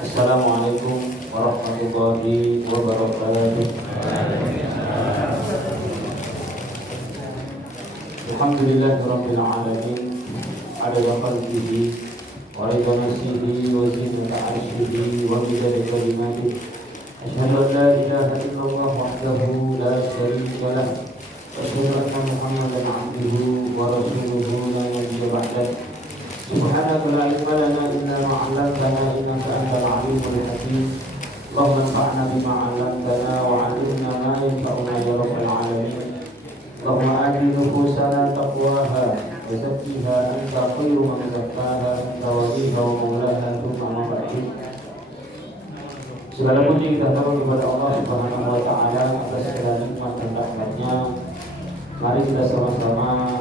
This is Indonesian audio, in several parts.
Assalamualaikum warahmatullahi wabarakatuh. Alhamdulillahirabbil alamin. Adada khalqihi wa ridha nafsihi wa zinata 'arshihi wa midada kalimatihi. Asyhadu an la ilaha illallah wahdahu la syarika lah. Wa asyhadu anna Muhammadan 'abduhu wa rasuluhu la nabiyya ba'dahu. Subhanaka la ilma lana illa ma 'allamtana innaka antal 'alimul hakim. Allahumma anfa'na bima 'allamtana wa 'allimna ma yanfa'una ya rabbal 'alamin. Allahumma ati nufusana taqwaha wa zakkiha anta khairu man zakkaha anta waliha wa maulaha thumma ma ba'du. Segala puji kita taruh kepada Allah Subhanahu wa taala atas segala nikmat dan rahmat-Nya. Mari kita sama-sama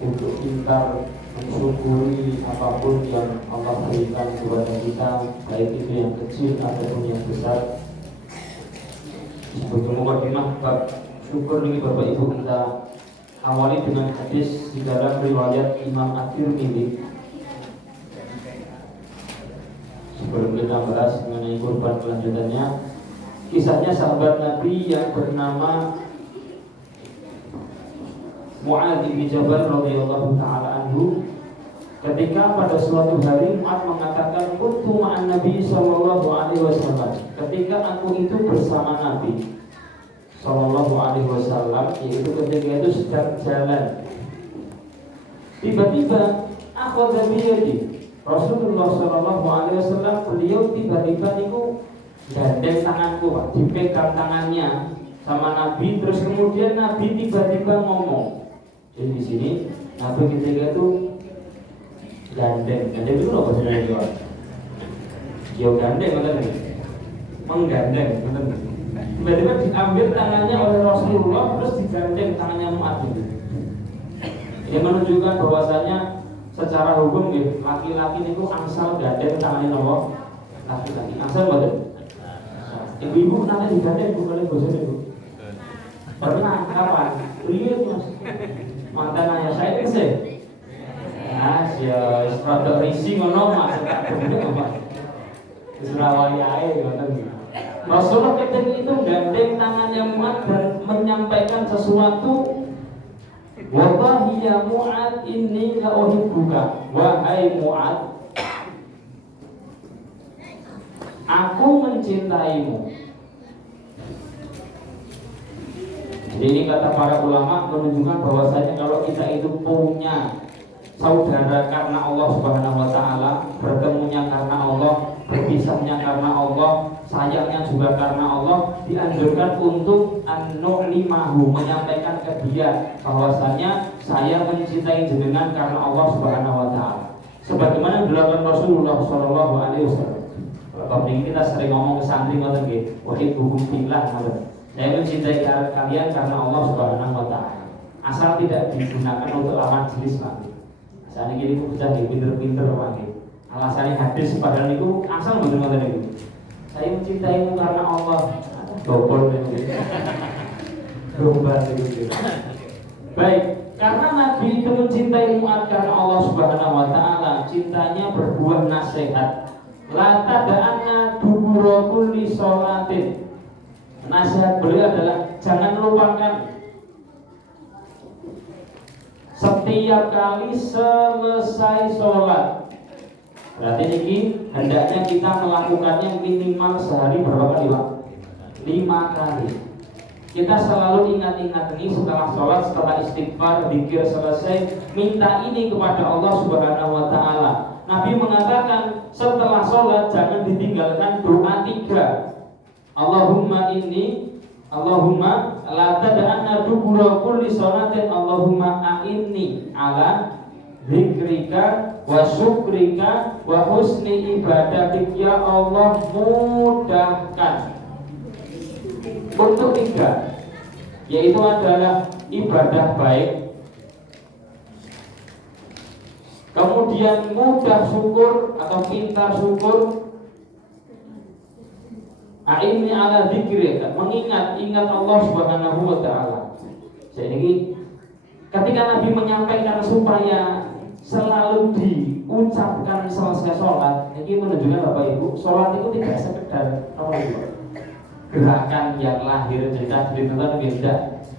untuk pintar mensyukuri apapun yang Allah berikan kepada kita, baik itu yang kecil ataupun yang besar. Sebagai mukadimah bab syukur ini Bapak Ibu, kita awali dengan hadis di dalam riwayat Imam At-Tirmidzi. Sebelum kita bahas mengenai kurban kelanjutannya, kisahnya sahabat Nabi yang bernama Mu'adz bin Jabal radhiyallahu taala anhu, ketika pada suatu hari Mu'adz mengatakan kuntu ma'an Nabi sallallahu alaihi wasallam, ketika aku itu bersama Nabi sallallahu alaihi wasallam, yaitu ketika itu sedang jalan. Tiba-tiba akhadha biyadi Rasulullah sallallahu alaihi wasallam, beliau tiba-tiba niku gandeng tanganku, Pak, dipegang tangannya sama Nabi, terus kemudian Nabi tiba-tiba ngomong. Jadi di sini Nabi ketika itu gandeng itu apa sebenarnya Pak? Ya gandeng betul nih, menggandeng betul nih. Tiba-tiba diambil tangannya oleh Rasulullah, terus digandeng tangannya Mu'adz. Ini menunjukkan bahwasanya secara hukum ya, laki-laki itu angsal gandeng tangannya Allah. Laki-laki angsal betul. Ibu-ibu nanti digandeng bukan bosan ibu. Pernah kapan? Iya Mas. Mantan ayah saya itu sih. Ya, rada risi ngono Mas, tak bener Mas. Surabaya ngoten. Rasulullah ketika itu gandeng tangannya Mu'adz dan menyampaikan sesuatu. Wallahi ya Mu'adz inni la uhibbuka. Wahai Mu'adz, aku mencintaimu. Jadi ini kata para ulama menunjukkan bahwasanya kalau kita itu punya saudara karena Allah Subhanahu wa taala, bertemunya karena Allah, berpisahnya karena Allah, sayangnya juga karena Allah, dianjurkan untuk an-nu'limahu, menyampaikan ke dia bahwasanya saya mencintai jenengan karena Allah Subhanahu wa taala. Sebagaimana dilakukan Rasulullah sallallahu alaihi wasallam. Kalau ini kita sering ngomong ke santri ngoten nggih, wa hukum fillah ngoten. Saya mencintai kalian karena Allah Subhanahu wa taala. Asal tidak digunakan untuk lawan jenis Pak. Saat ini itu sudah pinter-pinter Pak. Alasannya hadis padahal itu asal bener-bener itu. Saya mencintaimu karena Allah. Dobol itu. Dobol itu. Baik, karena Nabi itu mencintai Mu'adz karena Allah Subhanahu wa taala, cintanya berbuah nasihat. La tada'anna dubura kulli sholatin. Nasihat beliau adalah jangan lupakan setiap kali selesai sholat. Berarti ini hendaknya kita melakukannya minimal sehari berapa kali Pak? 5 kali. Kita selalu ingat-ingat ini setelah sholat, setelah istighfar, zikir selesai, minta ini kepada Allah Subhanahu wa taala. Nabi mengatakan setelah sholat jangan ditinggalkan doa 3. Allahumma la tada'anna dubura kulli sholatin Allahumma a'inni ala zikrika wa syukrika wa husni ibadatik, ya Allah mudahkan untuk 3, yaitu adalah ibadah baik, kemudian mudah syukur atau pintar syukur, a'inni ala dzikri, ingat Allah Subhanahu wa taala. Jadi ketika Nabi menyampaikan supaya selalu diucapkan selesai sholat, ini menunjukkan Bapak Ibu, sholat itu tidak sekedar gerakan yang lahir dari tajwid itu beda.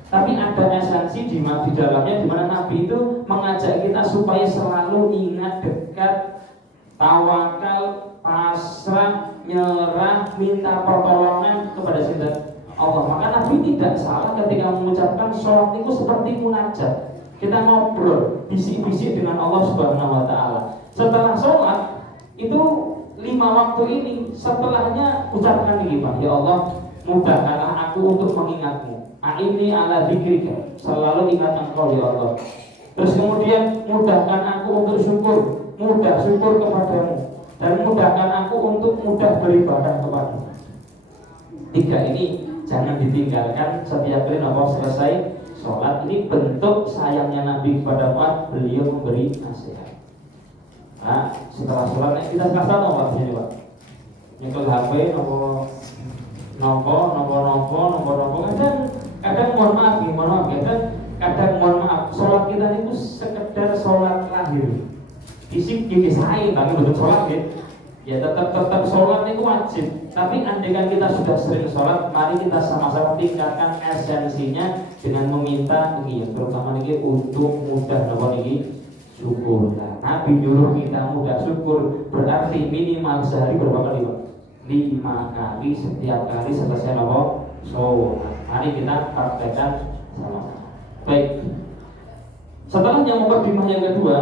Tapi ada esensi di dalamnya, di mana Nabi itu mengajak kita supaya selalu ingat, dekat, tawakal, pasrah, nyerah, minta pertolongan kepada Allah. Maka Nabi tidak salah ketika mengucapkan sholat itu seperti munajat. Kita ngobrol, bisik-bisik dengan Allah Subhanahu wa Ta'ala. Setelah sholat itu 5 waktu ini, setelahnya ucapkan ini, Pak, ya Allah, mudahkanlah aku untuk mengingatmu. A'inni ala dzikrika, selalu ingat Engkau ya Allah. Terus kemudian mudahkan aku untuk syukur, mudah syukur kepadamu, dan mudahkan aku untuk mudah beribadah kepadamu. 3 ini jangan ditinggalkan setiap kali selesai sholat. Ini bentuk sayangnya Nabi kepada umat, beliau memberi nasihat. Nah, setelah sholat kita selesai Pak sini Pak. Nyekel HP nopo kadang mohon maaf kadang mohon maaf sholat kita itu sekedar sholat lahir. Fisik kita sae tapi betul sholat ya tetap sholat itu wajib. Tapi andaikan kita sudah sering sholat, mari kita sama-sama tingkatkan esensinya dengan meminta ini, terutama ini untuk mudah nopo ini syukur. Nah, Nabi nyuruh kita mudah syukur, berarti minimal sehari berapa kali Pak? 5 kali setiap kali selesai nopo sholat. Mari kita praktekkan sama-sama. Baik. Setelah yang mukadimah yang kedua,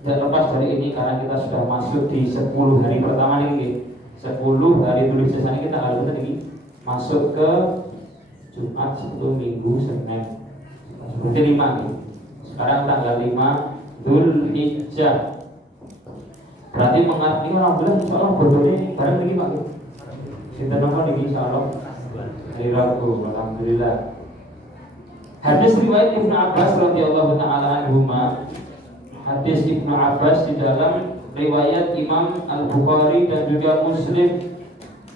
tidak lepas dari ini karena kita sudah masuk di 10 hari pertama ini. 10 hari tulis ini kita kali ini masuk ke Jumat, Sabtu, Minggu, Senin. Seperti 5 nih. Sekarang tanggal 5 Dzulhijjah. Berarti mengerti orang bilang insyaallah bodohnya bareng ini Pak. Kita nonton ini insyaallah hari Rabu, alhamdulillah. Hadis riwayat Ibnu Abbas radhiyallahu taala anhuma. Hadis Ibnu Abbas di dalam riwayat Imam Al-Bukhari dan juga Muslim,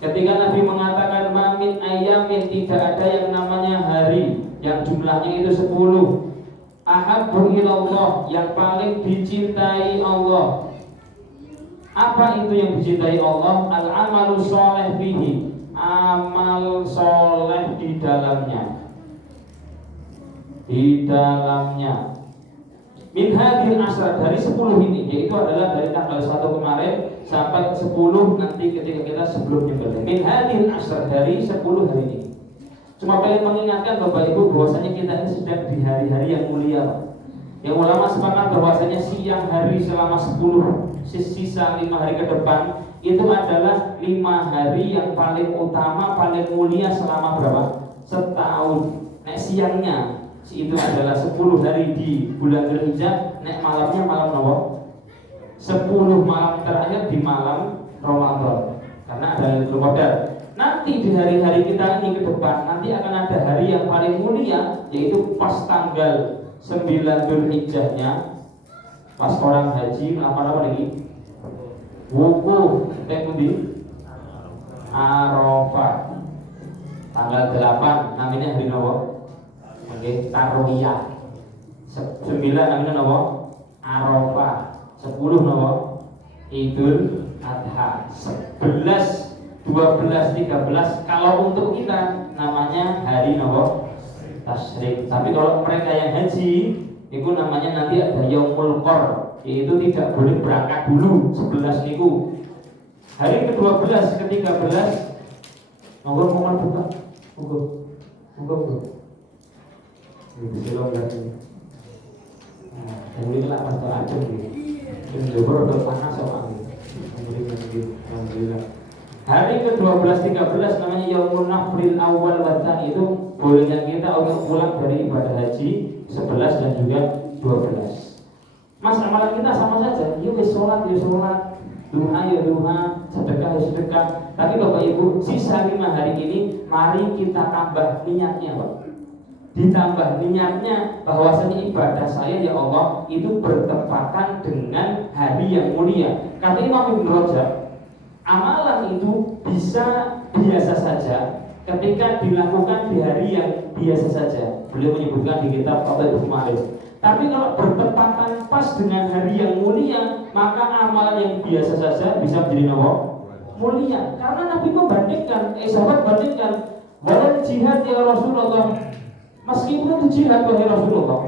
ketika Nabi mengatakan mamin ayamin, tidak ada yang namanya hari yang jumlahnya itu 10, ahabbu ilallah, yang paling dicintai Allah. Apa itu yang dicintai Allah? Al-amalu sholeh fihi, amal soleh di dalamnya. Min hadhil asra, dari 10 ini, yaitu adalah dari tanggal 1 kemarin sampai 10 nanti ketika kita sebelum nyebelin. Min hadhil asra, dari 10 hari ini. Cuma pengen mengingatkan Bapak Ibu bahwasanya kita ini sedang di hari-hari yang mulia. Yang ulama sepakat bahwasanya siang hari selama 10 sisa 5 hari ke depan itu adalah 5 hari yang paling utama, paling mulia selama berapa? Setahun. Nek siangnya itu adalah 10 hari di bulan Dzulhijjah, nek malamnya malam apa? 10 malam terakhir di malam Ramadan. Karena ada Lailatul Qadar. Nanti di hari-hari kita ini ke depan nanti akan ada hari yang paling mulia, yaitu pas tanggal 9 Dzulhijjahnya, pas orang haji melakukan apa lagi? Wukuf di Arafah. Tanggal 8 namanya hari Nawa. Oke, Tarwiyah. 9 namanya Nawa Arafah. 10 Nawa Idul Adha. 11, 12, 13 kalau untuk kita namanya hari Nawa Tasyrik. Tapi kalau mereka yang haji itu namanya nanti ada Yaumul Qor, yaitu tidak boleh berangkat dulu 11 niku. Hari ke-12, ke-13 monggo buka. Monggo. Ini silo berarti. Nah, ini lah pastor aja gitu. Ini jebor udah panas soalnya. Alhamdulillah. Hari ke-12, 13 namanya Yaumun Nafril Awal Watan, itu bolehnya kita untuk pulang dari ibadah haji 11 dan juga 12. Mas, amalan kita sama saja. Yuk sholat, duha ya duha, sedekah ya sedekah. Tapi Bapak Ibu, sisa 5 hari ini mari kita tambah niatnya Pak. Ditambah niatnya bahwasanya ibadah saya ya Allah itu bertepatan dengan hari yang mulia. Kata Imam Ibnu Rajab, amalan itu bisa biasa saja ketika dilakukan di hari yang biasa saja. Beliau menyebutkan di kitab Fadhailul Ma'arif. Tapi kalau bertepatan pas dengan hari yang mulia, maka amalan yang biasa saja bisa menjadi mulia. Karena Nabi membandingkan, sahabat bandingkan, walau jihad ya Rasulullah, meskipun itu jihad wahai Rasulullah.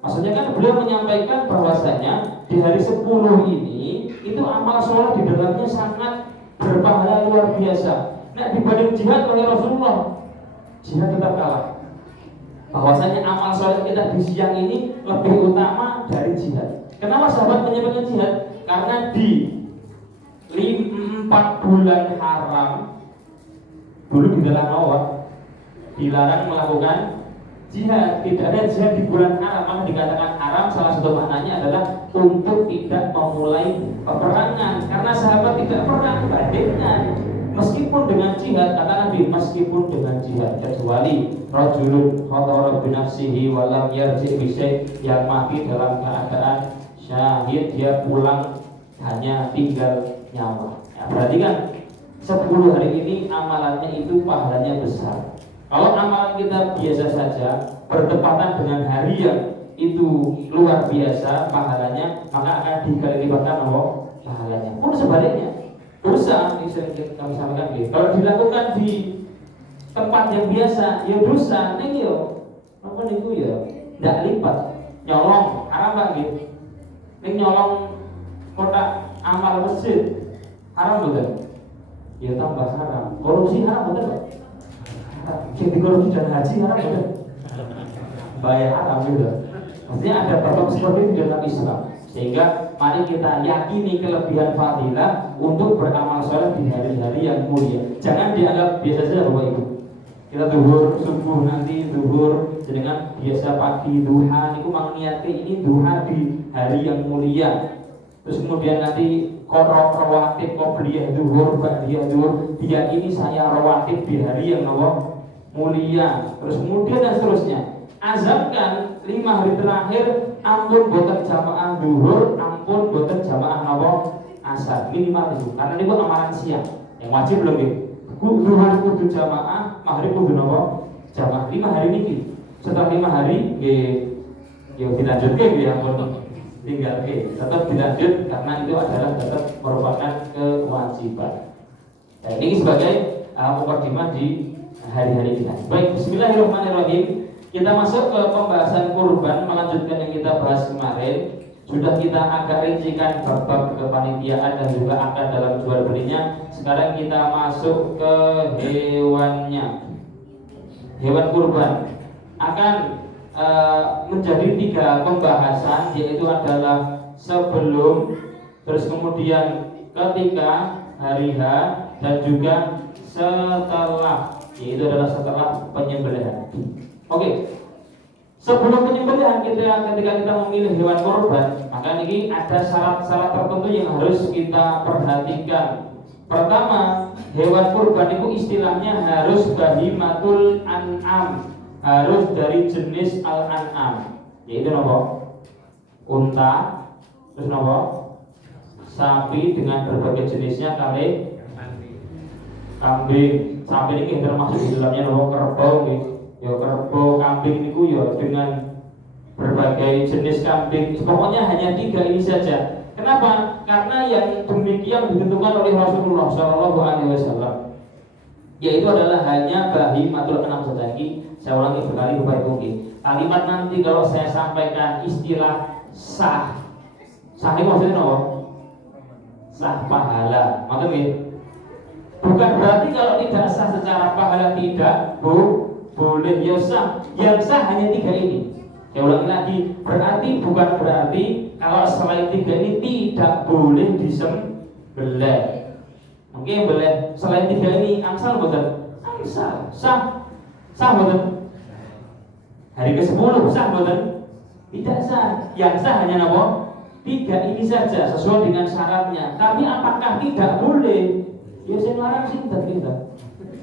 Maksudnya kan beliau menyampaikan bahwasanya di hari 10 ini itu amal soleh di dalamnya sangat berpahala luar biasa. Nah dibanding jihad wahai Rasulullah, jihad tetap kalah. Bahwasanya amal soleh kita di siang ini lebih utama dari jihad. Kenapa sahabat menyebutnya jihad? Karena di 4 bulan haram dulu di dalam awal dilarang melakukan jihad. Tidak ada jihad di bulan haram. Maka dikatakan haram, salah satu maknanya adalah untuk tidak memulai peperangan. Karena sahabat tidak perang, bandingkan meskipun dengan jihad, kata Nabi, meskipun dengan jihad, kecuali rajulun khatara bi nafsihi wa lam yarji bi syai', yang mati dalam keadaan syahid, dia pulang hanya tinggal nyawa. Ya, berarti kan 10 hari ini amalannya itu pahalanya besar. Kalau amalan kita biasa saja, bertepatan dengan hari yang itu luar biasa pahalanya, maka akan dikali lipatkan pahalanya. Pun sebaliknya, dosa ini sering kami sampaikan gitu. Kalau dilakukan di tempat yang biasa, ya dosa, ini yo, apa nih ya, tidak lipat. Nyolong, haram pak gitu. Ini nyolong kotak amal masjid, haram betul. Ya tambah haram. Korupsi haram betul pak. Jadi korupsi dan haji haram betul. Bayar haram gitu. Maksudnya ada babak seperti itu dalam Islam. Sehingga mari kita yakini kelebihan fadilah untuk beramal soleh di hari-hari yang mulia. Jangan dianggap biasa saja Bapak Ibu. Kita duhur, subuh nanti duhur, dengan biasa pagi duha, itu mengingatkan ini duha di hari yang mulia. Terus kemudian nanti korok rawatib qobliyah duhur, ba'diyah duhur, dia ini saya rawatib di hari yang mulia. Terus kemudian dan seterusnya. Azamkan 5 hari terakhir, ampun boten jamaah duhur, ampun boten jamaah asar, minimal itu. Karena ini buat amalan siang, yang wajib belum gitu. Duhur kudu jamaah, maghrib kudu jamaah. 5 hari ini. Setelah 5 hari, ya dilanjutkan ya, tinggal tetap dilanjut karena itu adalah tetap merupakan kewajiban. Nah, ini sebagai mukadimah di hari-hari kita. Baik, bismillahirrahmanirrahim. Kita masuk ke pembahasan kurban, melanjutkan yang kita bahas kemarin. Sudah kita agak rincikan bab-bab kepanitiaan dan juga akad dalam jual belinya. Sekarang kita masuk ke hewannya. Hewan kurban akan menjadi 3 pembahasan, yaitu adalah sebelum, terus kemudian ketika, hari H, dan juga setelah, yaitu adalah setelah penyembelihan. Oke. Sebelum penyembelihan ketika kita memilih hewan kurban, maka ini ada syarat-syarat tertentu yang harus kita perhatikan. Pertama, hewan kurban itu istilahnya harus bahimatul an'am, harus dari jenis al-an'am, yaitu apa? Unta, terus apa? Sapi dengan berbagai jenisnya, kali kambing. Sapi ini termasuk di dalamnya apa? Kerbau gitu. Ya kerbau, kambing itu ya dengan berbagai jenis kambing. Pokoknya hanya 3 ini saja. Kenapa? Karena yang demikian ditentukan oleh Rasulullah SAW, yaitu adalah hanya bahimatul an'am saja. Saya ulangi berkali Bapak Ibu. Kalimat nanti kalau saya sampaikan istilah sah ini maksudnya apa? Sah pahala. Maksudnya bukan berarti kalau tidak sah secara pahala tidak boleh, ya sah. Yang sah hanya 3 ini. Saya ulangi lagi, berarti bukan berarti kalau selain 3 ini tidak boleh disembelih. Mungkin boleh selain 3 ini angsal betul. Angsal, sah betul. Hari ke-10 sah betul. Tidak sah. Yang sah hanya apa? 3 ini saja sesuai dengan syaratnya. Tapi apakah tidak boleh? Ya saya melarang sih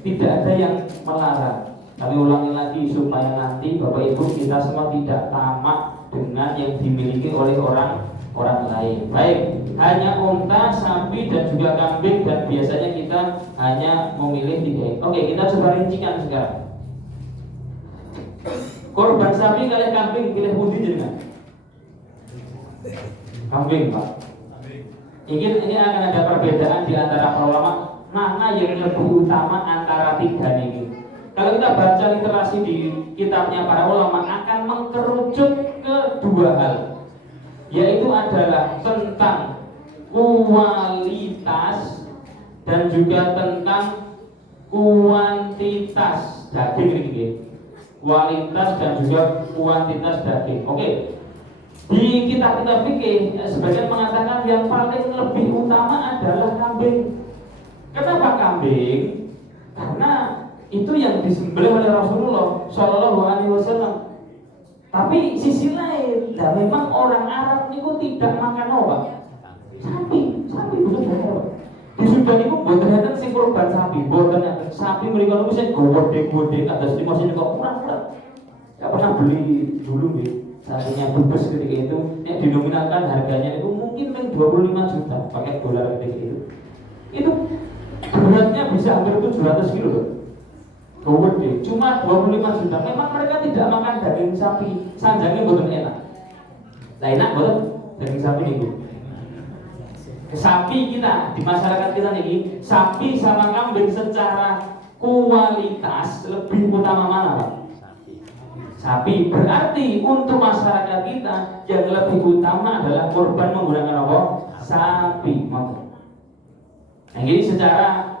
tidak ada yang melarang. Kami ulangi lagi supaya nanti Bapak Ibu kita semua tidak tamak dengan yang dimiliki oleh orang lain. Baik, hanya unta, sapi dan juga kambing, dan biasanya kita hanya memilih 3. Oke, kita coba rincikan sekarang. Korban sapi kali kambing, pilih pundi jenengan? Kambing, Pak. Ini akan ada perbedaan di antara para ulama. mana yang lebih utama antara tiga ini. Kalau kita baca literasi di kitabnya para ulama akan mengkerucut ke dua hal, yaitu adalah tentang kualitas dan juga tentang kuantitas daging ini. Kualitas dan juga kuantitas daging. Oke. Di kitab-kitab fikih sebagian mengatakan yang paling lebih utama adalah kambing. Kenapa kambing? Karena itu yang disembelih oleh Rasulullah Shallallahu Alaihi Wasallam. Tapi sisi lain, nah memang orang Arab itu tidak makan apa? Sapi betul. Di Sudan itu buatan enten sing kurban sapi, buatan sapi mereka itu sing gede-gede, ada sing masih kok murah-murah. Ya pernah beli dulu nih. Sapinya bubes ketika itu yang dinominalkan harganya itu mungkin 25 juta pakai dolar ketika itu beratnya bisa hampir 700 kilo loh. Gede, cuma 25 juta. Memang mereka tidak makan daging sapi, sanjangnya betul enak. Nah enak betul daging sapi nih. Sapi kita di masyarakat kita ini, sapi sama kambing secara kualitas lebih utama mana Pak? Sapi. Berarti untuk masyarakat kita yang lebih utama adalah korban menggunakan apa? Sapi. Nah ini secara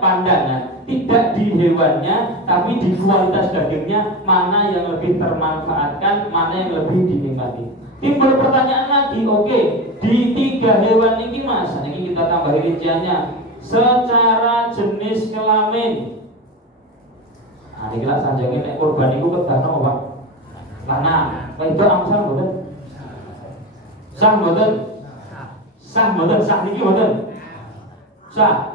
pandangan, tidak di hewannya tapi di kualitas dagingnya, mana yang lebih termanfaatkan, mana yang lebih dinikmati. Timbul pertanyaan lagi, oke, di tiga hewan ini Mas, ini kita tambah rinciannya secara jenis kelamin. Nah, ini lah sanjangnya nek korban itu kedana apa? Lanang. Itu angsal mboten? Sah mboten? Sah niki mboten? Sah.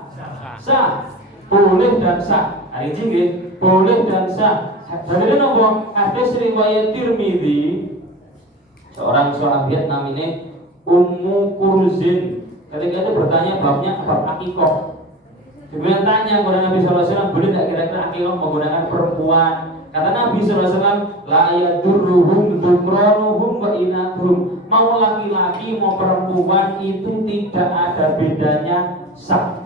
Boleh dan sah. Hari ini nggih, boleh dan sah. Jadi napa? Hadis riwayat Tirmidzi, seorang sahabat namanya Ummu Kurzin. Ketika itu bertanya babnya bab akikah. Kemudian tanya kepada Nabi SAW, boleh tidak kira-kira akikah menggunakan perempuan? Kata Nabi SAW, la yadurruhum dzukronuhum wa inathum. Mau laki-laki mau perempuan itu tidak ada bedanya, sah.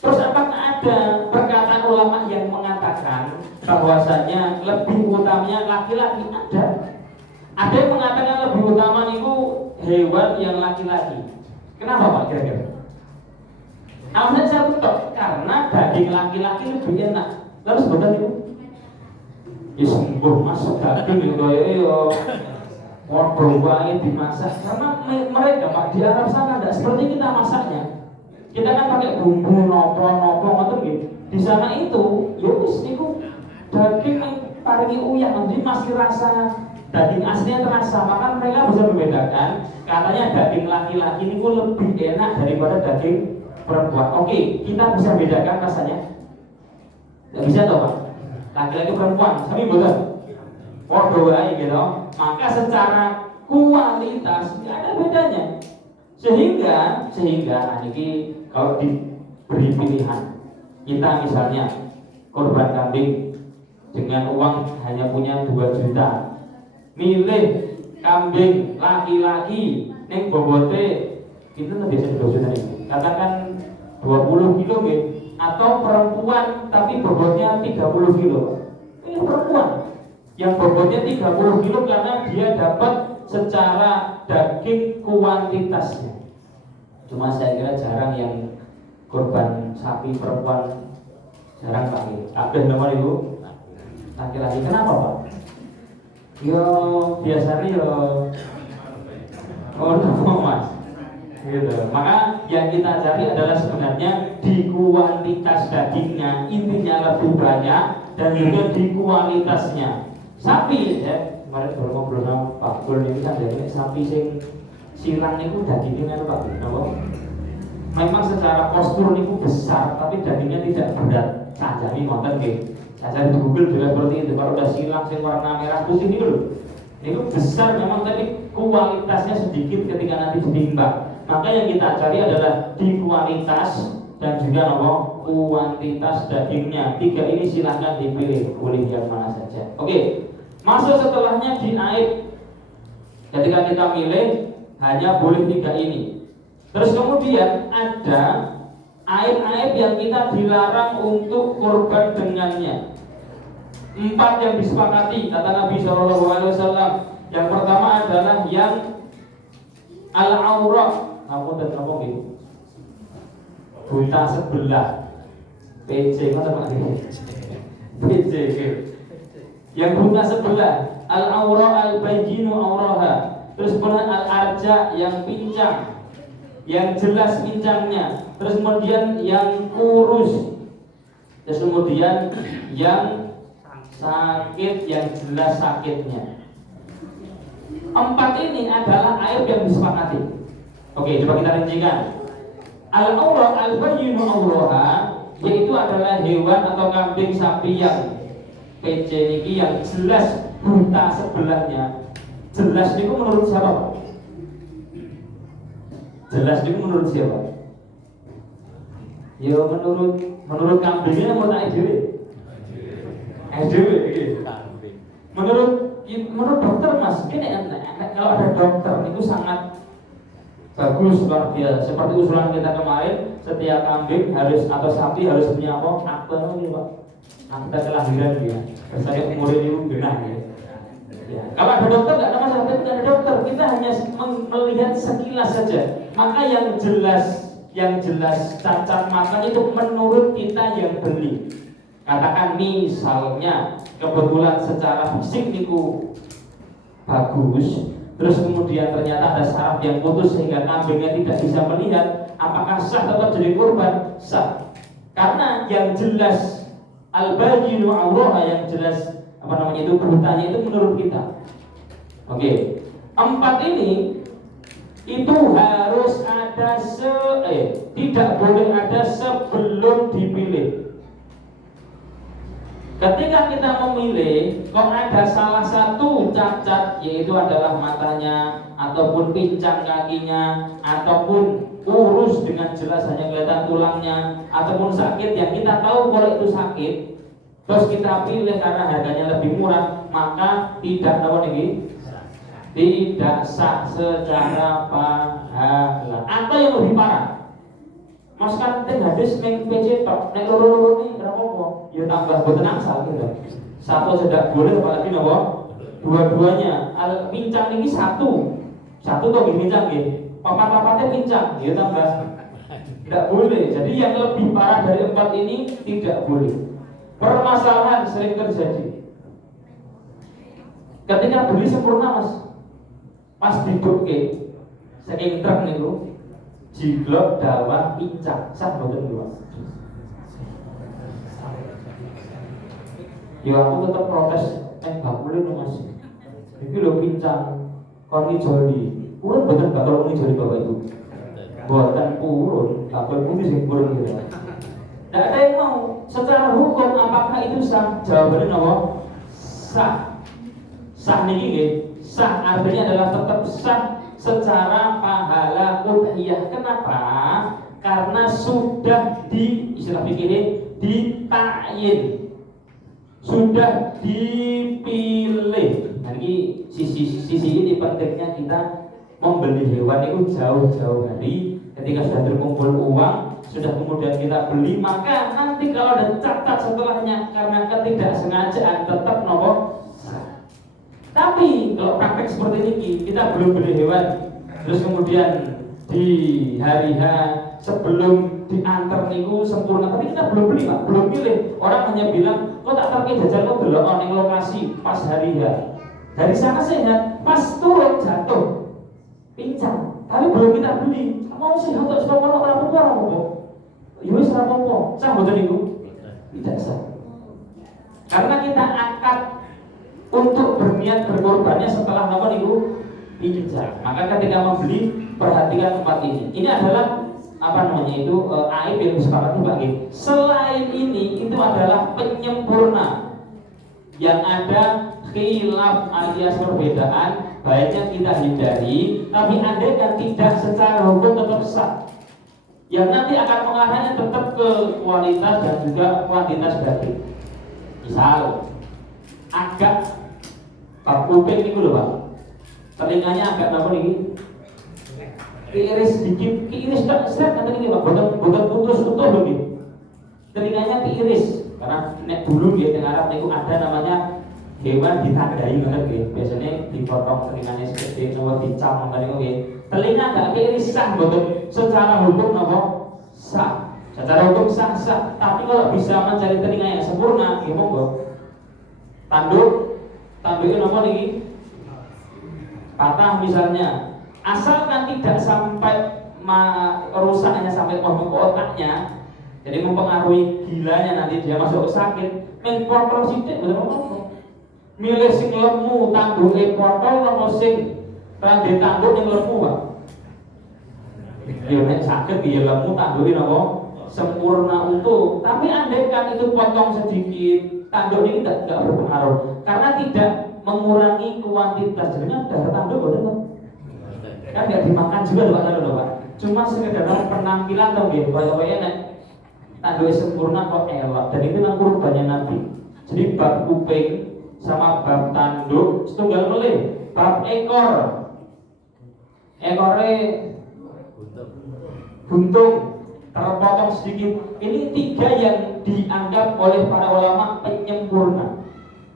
Terus apakah ada perkataan ulama yang mengatakan bahwasanya lebih utamanya laki-laki? Ada yang mengatakan lebih utama itu hewan yang laki-laki. Kenapa Pak kira-kira? Alasan saya betul, karena daging laki-laki lebih enak. Terus betul itu? Ya sembuh masuk daging itu ya wortel wae dimasak. Karena mereka Pak di Arab sana tidak seperti kita masaknya. Kita kan pakai bumbu nopo ngoten nggih. Di sana itu ya wis niku daging yang paringi uyah, jadi masih rasa daging aslinya terasa. Maka mereka bisa membedakan, katanya daging laki-laki niku lebih enak daripada daging perempuan. Oke, kita bisa bedakan rasanya? Tidak bisa toh Pak? Laki-laki perempuan, sami betul. Podo wae gitu. Maka secara kualitas tidak ada bedanya. Sehingga ini kalau diberi pilihan, kita misalnya korban kambing dengan uang hanya punya 2 juta, milih kambing laki-laki neng bobote itu biasa 2 juta nih. Katakan 20 kilo gitu, atau perempuan tapi bobotnya 30 kilo. Ini perempuan yang bobotnya 30 kilo karena dia dapat secara daging kuantitasnya. Cuma saya kira jarang yang korban sapi perempuan, jarang pakai. Ada nomor itu laki-laki. Kenapa Pak? Yo biasanya Mas. Gitu. Maka yang kita cari adalah sebenarnya di kuantitas dagingnya, intinya lebih banyak, dan juga di kualitasnya. Sapi ya, kemarin baru ngobrol sama Pak Gul ini kan jadi sapi sing silang itu dagingnya Pak. Kenapa? Memang secara postur itu besar, tapi dagingnya tidak berat. Sajari nonton gitu. Sajari di Google juga seperti itu. Kalau udah silang sing warna merah putih ini loh, itu besar memang, tapi kualitasnya sedikit ketika nanti ditimbang. Maka yang kita cari adalah di kualitas dan juga kuantitas dagingnya. 3 ini silahkan dipilih, boleh yang mana saja. Oke, masuk setelahnya di aib. Ketika kita milih hanya boleh 3 ini. Terus kemudian ada aib-aib yang kita dilarang untuk kurban dengannya. 4 yang disepakati kata Nabi SAW. Yang pertama adalah yang al-aurah, kamu dan kamu gitu, buta sebelah, PJ mana lagi? PJ. Yang buta sebelah, al-aurah al-bayyinu auraha. Terus kemudian al-arja yang pincang, yang jelas pincangnya. Terus kemudian yang kurus. Terus kemudian yang sakit, yang jelas sakitnya. 4 ini adalah aib yang disepakati. Oke, coba kita rincikan. Al-aurah al-bayyinu auraha, yaitu adalah hewan atau kambing sapi yang PC ini yang jelas buta sebelahnya. Jelas itu menurut siapa, Pak? Jelas itu menurut siapa? Ya menurut kambingnya menurut dewe. Menurut dokter Mas, ini kalau ada dokter itu sangat bagus, luar biasa. Seperti usulan kita kemarin, setiap kambing harus atau sapi harus punya apa? Akte ini, Pak. Akte kelahiran dia. Saya umur ini genah ya. Ya. Kalau ada dokter nggak ada masalah, tapi tidak ada dokter, kita hanya melihat sekilas saja. Maka yang jelas cacat matanya itu menurut kita yang beli. Katakan misalnya kebetulan secara fisik itu bagus, terus kemudian ternyata ada saraf yang putus sehingga kambingnya tidak bisa melihat, apakah sah tetap jadi kurban? Sah. Karena yang jelas al-bayyinu auraha, yang jelas itu butanya itu menurut kita. Oke. 4 ini itu harus ada tidak boleh ada sebelum dipilih. Ketika kita memilih, kok ada salah satu cacat, yaitu adalah matanya, ataupun pincang kakinya, ataupun kurus dengan jelas hanya kelihatan tulangnya, ataupun sakit yang kita tahu kalau itu sakit, terus kita pilih karena harganya lebih murah, maka tidak tidak sah secara pahala. Atau yang lebih parah, Mas kan hadis neng PC tok, neng loro ini berapa kok? Ya tambah boten angsal gitu. Satu tidak boleh, apalagi nopo dua-duanya. Al pincang ini satu tuh pincang nggih. Papat-papatnya pincang, ya tambah. Tidak boleh. Jadi yang lebih parah dari 4 ini tidak boleh. Permasalahan sering terjadi. Ketika beli sempurna Mas, pas dibuke saking truk niku jiglok dawa pincang, sah boten Mas? Ya aku tetap protes, bakule lho Mas. Iki lho pincang kon ngijoli. Purun boten bakal ngijoli Bapak Ibu. Boten purun, bakal putih sing purun gitu. Tidak ada yang mau. Secara hukum apakah itu sah? Jawabannya apa? Sah. Sah niki nggih. Sah artinya adalah tetap sah secara pahala udhiyah. Kenapa? Karena sudah istilah fikih ditakyin, sudah dipilih. Nah ini sisi ini pentingnya kita membeli hewan itu jauh-jauh hari. Ketika sudah terkumpul uang, sudah kemudian kita beli, maka nanti kalau ada catat setelahnya karena ketidaksengajaan tetap nopo. Tapi kalau praktek seperti ini, kita belum beli hewan, terus kemudian di hari H sebelum diantar niku sempurna, tapi kita belum beli Pak, belum pilih. Orang hanya bilang, kok tak terkait jajal kok delok ning lokasi pas hari H. Dari sana sehat, pas turun jatuh pincang, tapi belum kita beli. Mau sehat kok sudah orang apa? Ya wis ora apa-apa. Sah mboten niku? Tidak sah. Karena kita akad untuk berniat berkorbannya setelah apa niku pincang. Maka ketika membeli perhatikan 4 ini. Ini adalah aib yang disepakati Pak. Selain ini itu adalah penyempurna yang ada khilaf alias perbedaan, baiknya kita hindari. Tapi andai kan tidak secara hukum tetap sah, yang nanti akan mengarahnya tetap ke kualitas dan juga kuantitas daging. Misal agak Pak kuping ini dulu Pak, telinganya agak apa nih? Diiris sedikit, diiris tak set kata ini Pak, boten putus utuh lho nggih. Telinganya diiris karena nek dulu nggih teng Arab niku ada namanya hewan ditandai ngoten nggih. Biasanya dipotong telinganya sedikit nopo dicam ngoten niku nggih. Telinga gak diiris sah boten secara hukum nopo sah. Secara hukum sah, tapi kalau bisa mencari telinga yang sempurna, nggih monggo. Tanduknya nopo niki? Patah misalnya. Asalkan tidak sampai rusaknya sampai ke otaknya, jadi mempengaruhi gilanya nanti dia masuk sakit. Men potol sithik bener apa? Milih sing lemu tanduke potol napa sing randhe tanduk ning lemu, Pak? Ya nek sakit ya lemu tanduke napa sempurna utuh. Tapi andaikan itu potong sedikit, tanduk ini tidak berpengaruh karena tidak mengurangi kuantitas. Jadinya darah tanduk bener kan nggak dimakan juga loh Pak. Cuma sekedar penampilan tuh gitu. Pokoknya nek tanduk sempurna kok elok. Dan itu nang kurbannya Nabi. Jadi bab kuping sama bab tanduk setunggal melih. Bab ekornya buntung terpotong sedikit. Ini 3 yang dianggap oleh para ulama penyempurna.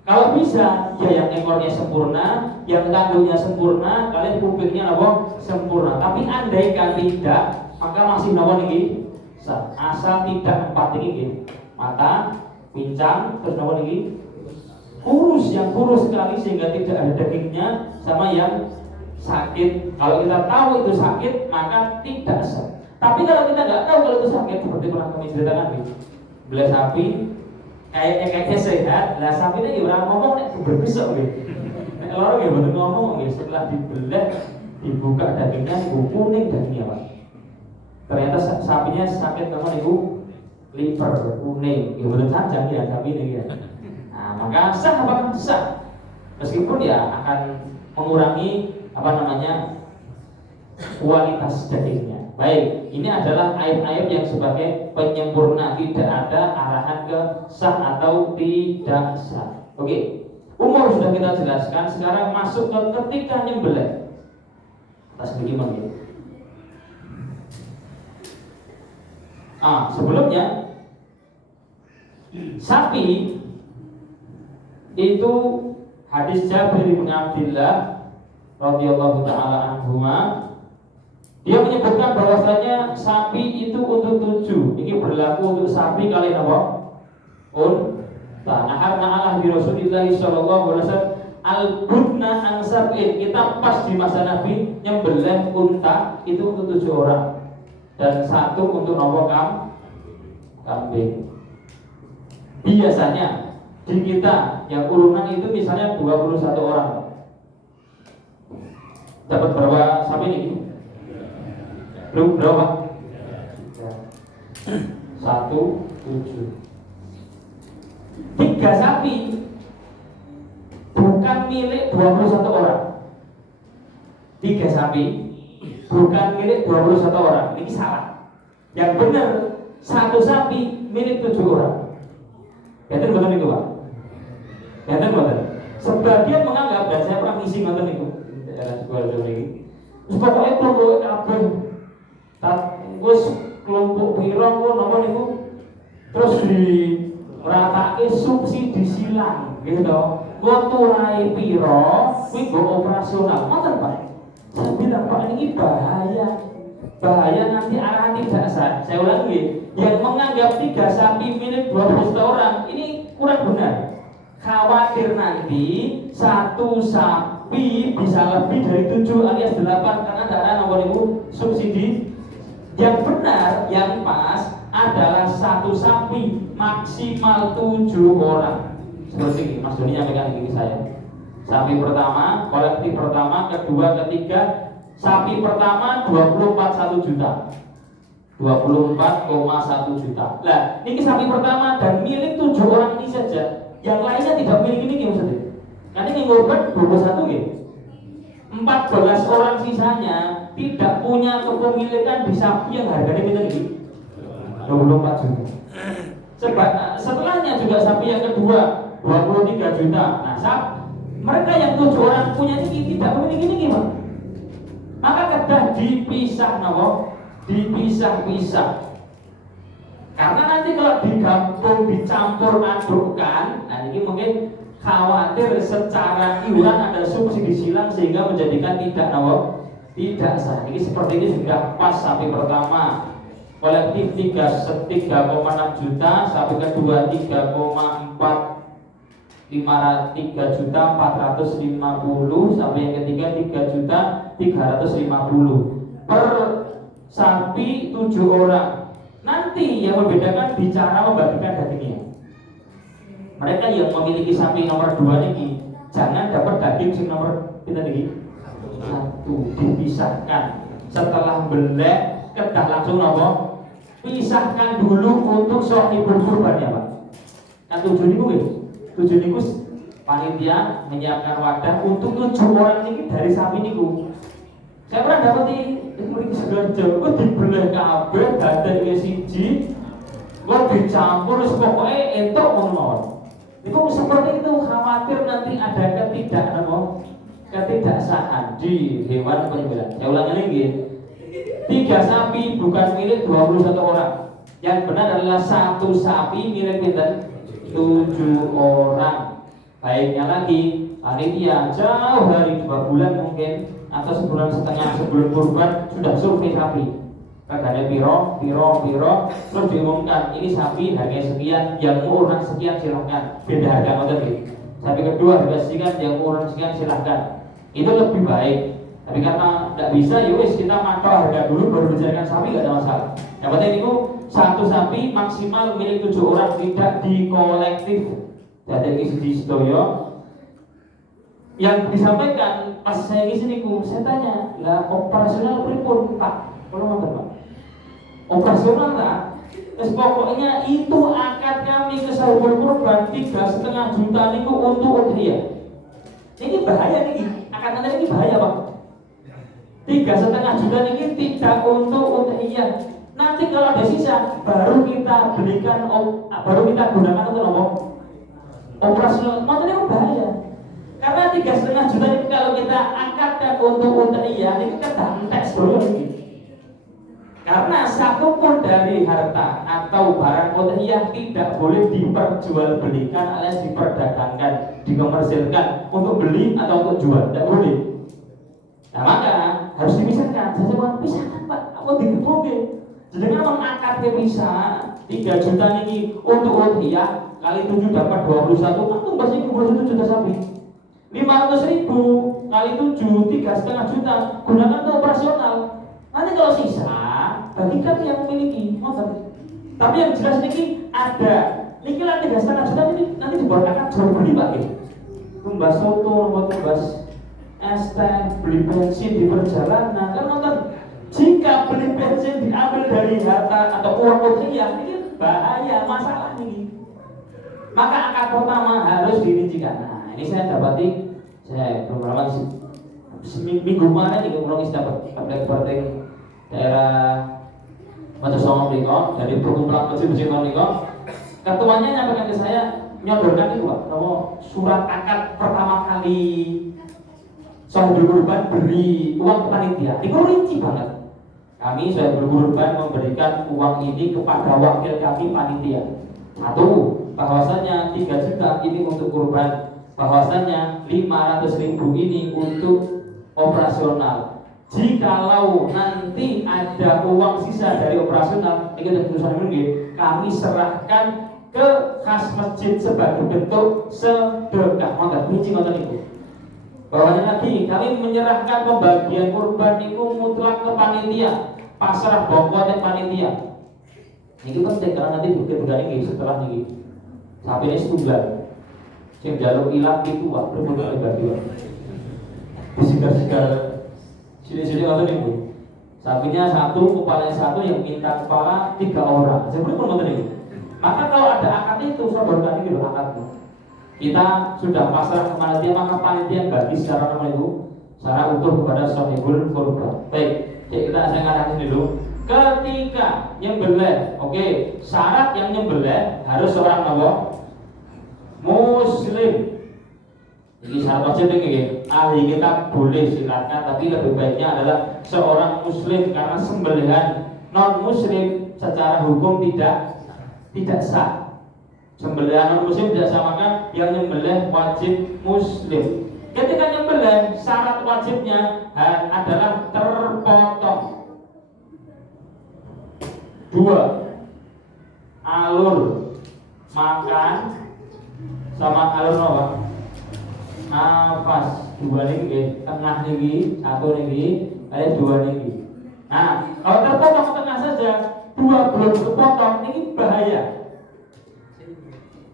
Kalau bisa, ya yang ekornya sempurna, yang tanduknya sempurna, kalian kupingnya apa? Sempurna. Tapi andaikan tidak, maka masih apa nih? Asal tidak 4 ini, mata, pincang, terus apa nih? Kurus, yang kurus sekali sehingga tidak ada dagingnya, sama yang sakit. Kalau kita tahu itu sakit, maka tidak sah. Tapi kalau kita nggak tahu kalau itu sakit, seperti pernah kami ceritakan nih, belah sapi. Kayaknya sehat, lah sapi ini orang ngomong nek berbesok gitu. Nek loro ya bener ngomong gitu. Setelah dibelah, dibuka dagingnya, kuning dagingnya Pak. Ternyata sapinya sakit kamu niku liver kuning, ya bener saja ya sapi ini ya. Nah maka sah apa sah, meskipun ya akan mengurangi kualitas dagingnya. Baik, ini adalah ayat-ayat yang sebagai penyempurna, tidak ada arahan ke sah atau tidak sah. Oke, umur sudah kita jelaskan. Sekarang masuk ke ketika nyembelih. Tas bagaimana ya? Sebelumnya sapi itu hadis Jabir bin Abdullah radhiyallahu taala anhuma. Dia menyebutkan bahwasanya sapi itu untuk 7. Ini berlaku untuk sapi kalian apa? Unta. Naharna ala bi Rasulillah sallallahu alaihi wasallam al-budna an sab'in. Kita pas di masa Nabi nyembelih unta itu untuk 7 orang. Dan 1 untuk nopo kambing. Biasanya di kita yang urunan itu misalnya 21 orang. Dapat berapa sapi ini? Belum berapa? 1, 7. 3 sapi bukan milik 21 orang. 3 sapi bukan milik 21 orang. Ini salah. Yang benar 1 sapi milik 7 orang. Betul betul itu Pak. Betul. Sebagian menganggap, dan saya pernah ngisi nonton itu dalam sebuah ini. Pokoknya kelompok kabeh. Wis kelompok piro napa niku terus di ratake subsidi silang gitu. Kok turai piro kuwi go operasional. Ngoten Pak. Saya bilang Pak ini bahaya nanti arahan tidak sah. Saya ulangi, yang menganggap 3 sapi milik 21 orang ini kurang benar. Khawatir nanti 1 sapi bisa lebih dari 7 alias 8 karena tidak ada nomor itu subsidi. Yang benar, yang pas adalah 1 sapi maksimal 7 orang. Seperti ini, Mas Doni nyampaikan ini saya. Sapi pertama, kolektif pertama, kedua, ketiga. Sapi pertama 24,1 juta. 24,1 juta. Nah, ini sapi pertama dan milik 7 orang ini saja. Yang lainnya tidak milik ini maksudnya. Nanti yang korban 21 gitu. 14 orang sisanya tidak punya kepemilikan di sapi yang harganya kita ini 24 juta. Setelahnya juga sapi yang kedua 23 juta. Nah, mereka yang 7 orang punya ini tidak memiliki ini gimana? maka kedah dipisah napa? Dipisah-pisah. Karena nanti kalau digabung dicampur adukkan, nah ini mungkin khawatir secara iuran ada subsidi silang sehingga menjadikan tidak napa? Tidak sah. Ini seperti ini sudah pas sapi pertama kolektif 3,6 juta, sapi kedua 3,450, sapi yang ketiga 3.350 per sapi 7 orang. Nanti yang membedakan bicara membagikan dagingnya. Mereka yang memiliki sapi nomor 2 ini jangan dapat daging sing nomor kita ini 1, dipisahkan. Setelah belek kedah langsung nopo? Pisahkan dulu untuk sohibul kurban ya Pak. Kan 7 niku nggih. 7 niku panitia menyiapkan wadah untuk 7 orang ini dari sapi niku. Saya pernah dapat ini mriki Sidoarjo, kok dibelah kabeh dadek siji, kok dicampur wis pokoke entuk ngono. Itu seperti itu, khawatir nanti ada ketidaksahan di hewan penyembelihan. Saya ulangi lagi. 3 sapi bukan milik 21 orang. Yang benar adalah 1 sapi milik pinten? 7 orang. Baiknya lagi, panitia jauh hari 2 bulan mungkin atau sebulan setengah sebelum kurban sudah survei sapi. Regane piro, terus diumumkan ini sapi harganya sekian, yang mau orang sekian silahkan. Beda harga ngoten nggih. Sapi kedua harga sekian, yang mau orang sekian silahkan. Itu lebih baik. Tapi karena tidak bisa, ya wis kita matok harga dulu baru bicarakan sapi, nggak ada masalah. Yang penting itu 1 sapi maksimal milik 7 orang, tidak dikolektif. Jadi ini di Sidoyo yang disampaikan pas saya ngisi niku, saya tanya, lah operasional pripun Pak? Kalau ngoten Pak. Operasional lah. Terus pokoknya itu akad kami ke sahur kurban 3,5 juta niku untuk udhiyah. Ini bahaya nih, akad nanti ini bahaya Pak. 3,5 juta ini tidak untuk udhiyah. Nanti kalau ada sisa baru kita belikan, baru kita gunakan untuk apa? Operasional. Makanya itu bahaya. Karena 3,5 juta ini kalau kita angkatkan untuk udhiyah ini kita entek dulu ini. Karena satu pun dari harta atau barang udhiyah tidak boleh diperjualbelikan alias diperdagangkan, dikomersilkan untuk beli atau untuk jual, tidak boleh. Nah maka harus dipisahkan. Saya bilang pisahkan Pak, apa digabungke? Jadi kan mengangkat bisa 3 juta ini untuk udhiyah kali 7 dapat 21, aku pasti 21 juta sapi. 500.000 kali 7 3,5 juta gunakan untuk operasional. Nanti kalau sisa bagikan yang memiliki. Tapi yang jelas ini ada. Niki lah 3,5 juta ini nanti dibuatkan jual beli Pak. Tumbas soto, tumbas es teh, beli bensin di perjalanan. Kan nonton. Jika beli bensin diambil dari harta atau uang udhiyah, ini bahaya, masalah ini. Maka akad pertama harus dirincikan. Nah, ini saya dapati, saya beberapa minggu kemarin juga belum dapat partai daerah Mojosongo Mliko dari perkumpulan masjid-masjid Mliko. Ketuanya nyampaikan ke saya nyodorkan itu Pak, surat akad pertama kali sahur kurban beri uang ke panitia. Itu rinci banget. Kami sudah berkurban memberikan uang ini kepada wakil kami panitia. 1, bahwasanya 3 juta ini untuk kurban, bahwasanya 500.000 ini untuk operasional. Jikalau nanti ada uang sisa dari operasional, ini keputusan ini kami serahkan ke kas masjid sebagai bentuk sedekah. Maka kunci ngoten itu. Bahwasanya lagi kami menyerahkan pembagian kurban itu mutlak ke panitia. Pasrah bongkot dan panitia. Ini penting karena nanti kedua ini setelah ini sapi ini setunggal. Sing jaluk ilang itu Pak, berbeda bagi. Sikar-sikar sini-sini ngoten niku. Sapinya 1, kepalanya 1, yang minta kepala 3 orang. Seperti pun ngoten niku. Maka kalau ada akad itu sodorkan ini loh akadnya. Kita sudah pasrah ke panitia, maka panitia bagi secara normal itu secara utuh kepada sahibul kurban. Baik. Saya ngarahin dulu. Ketika nyembelih, oke, syarat yang nyembelih harus seorang Muslim. Ini syarat wajib ini ahli kitab boleh silakan, tapi lebih baiknya adalah seorang muslim, karena sembelihan non muslim secara hukum tidak sah. Sembelihan non muslim tidak samakan yang nyembelih wajib muslim. Ketika nyembelih, syarat wajibnya adalah terpotong. 2. Alur makan sama alur apa? Nafas. 2 niki, tengah niki, 1 niki, ada 2 niki. Nah, kalau terpotong tengah saja, 2 belum terpotong, ini bahaya.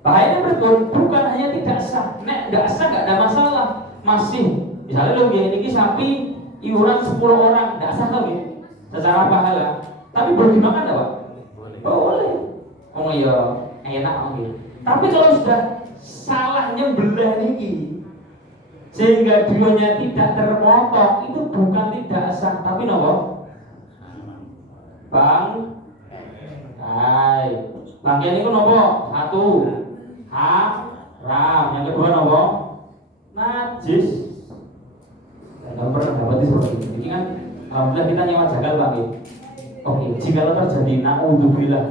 Bahayanya bukan hanya tidak sah. Nek tidak sah nggak ada masalah. Masih, misalnya lo ini sapi iuran 10 orang, tidak sah lagi secara pahala. Tapi boleh dimakan enggak, Pak? Boleh. Oh iya, enak gitu. Tapi kalau sudah salah nyembelih niki sehingga dulunya tidak terpotong, itu bukan tidak sah, tapi nopo? Bang, hai. Bagian itu nopo? 1. Haram. Yang kedua nopo? Najis. Tidak pernah dapat seperti ini. Ini kan alhamdulillah kita nyewa jagal, Pak. Oke, jika terjadi naudzubillah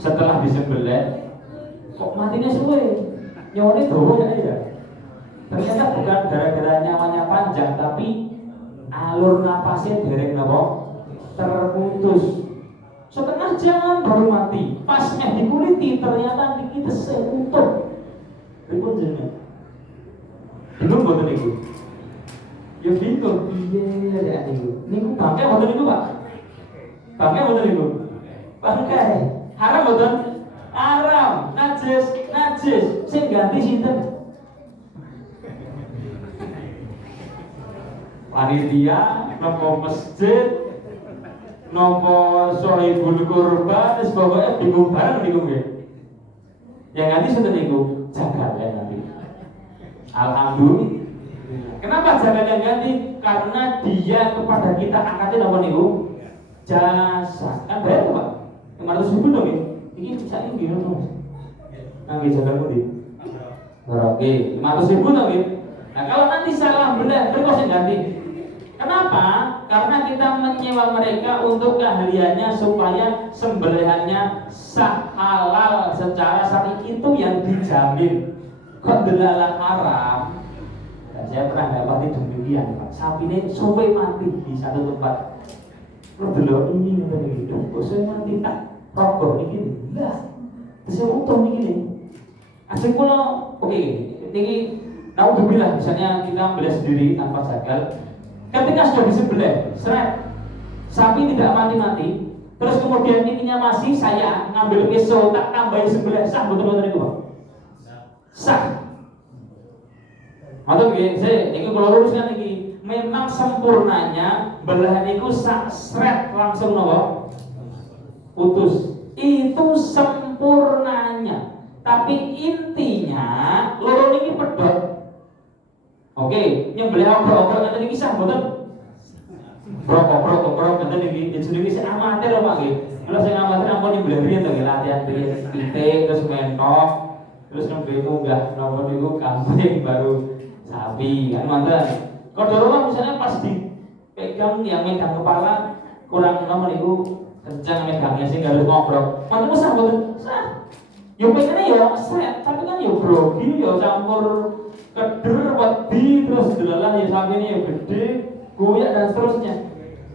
setelah disembelih kok matinya suwe, nyawanya dowo ya. Ternyata bukan gara-gara nyawanya panjang, tapi alur napasnya dereng napa terputus. Setengah jam baru mati. Pas dikuliti ternyata niki tesih utuh. Pripun jenenge? Bingung boten niku? Ya bingung. Iya ya niku. Niku bangke boten niku, Pak? Bangke boten niku? Bangke. Haram boten? Haram. Najis. Sing ganti sinten? Panitia, nopo masjid, nopo sohibul kurban, pokoknya bingung bareng niku nggih. Yang ganti sinten niku? Jagal ya nanti. Alhamdulillah. Kenapa jagal yang ganti? Karena dia kepada kita angkatin apa niku? Jasa. Kan bayar Pak? 500.000 dong ya? Ini bisa ini gimana? Nggih jagal pundi? Oke, 500.000 dong ya? Nah kalau nanti salah benar, terus yang ganti. Kenapa? Karena kita menyewa mereka untuk keahliannya supaya sembelihannya sah halal secara syar'i, itu yang dijamin. Kok delalah haram? Dan saya pernah dapati demikian, Pak. Sapi ini suwe mati di satu tempat. Lo dulu ini nggak begitu. Kok suwe mati tak rogoh ini? Lah, saya utuh ini. Asik pulau, oke. Ini naudzubillah, misalnya kita beli sendiri tanpa jagal. Ketika sudah disembelih, seret, sapi tidak mati-mati, terus kemudian ininya masih, saya ngambil pisau tak tambahin sembelih, sah betul-betul itu, Pak? Sah. Maksud saya, ini kalau luruskan ini, memang sempurnanya belahan itu seret langsung nopo putus. Itu sempurnanya. Tapi intinya loro ini pedot. Oke, nyembelih obrok ngeten iki sah mboten? Brok ngeten iki jenenge sing amatir lho Pak nggih. Kalau sing amatir ampun nyembelih riyen to nggih latihan riyen pitik terus mentok terus nyembelih munggah napa niku kambing baru sapi kan mboten. Kodoro misalnya pas dipegang yang megang kepala kurang napa niku kencang megangnya sing harus ngobrol. Mboten sah mboten? Sah. Yo pengennya ya set, tapi kan yo grogi yo campur keder, wedi, terus delalah ya sapi ini ya gede, goyak dan seterusnya.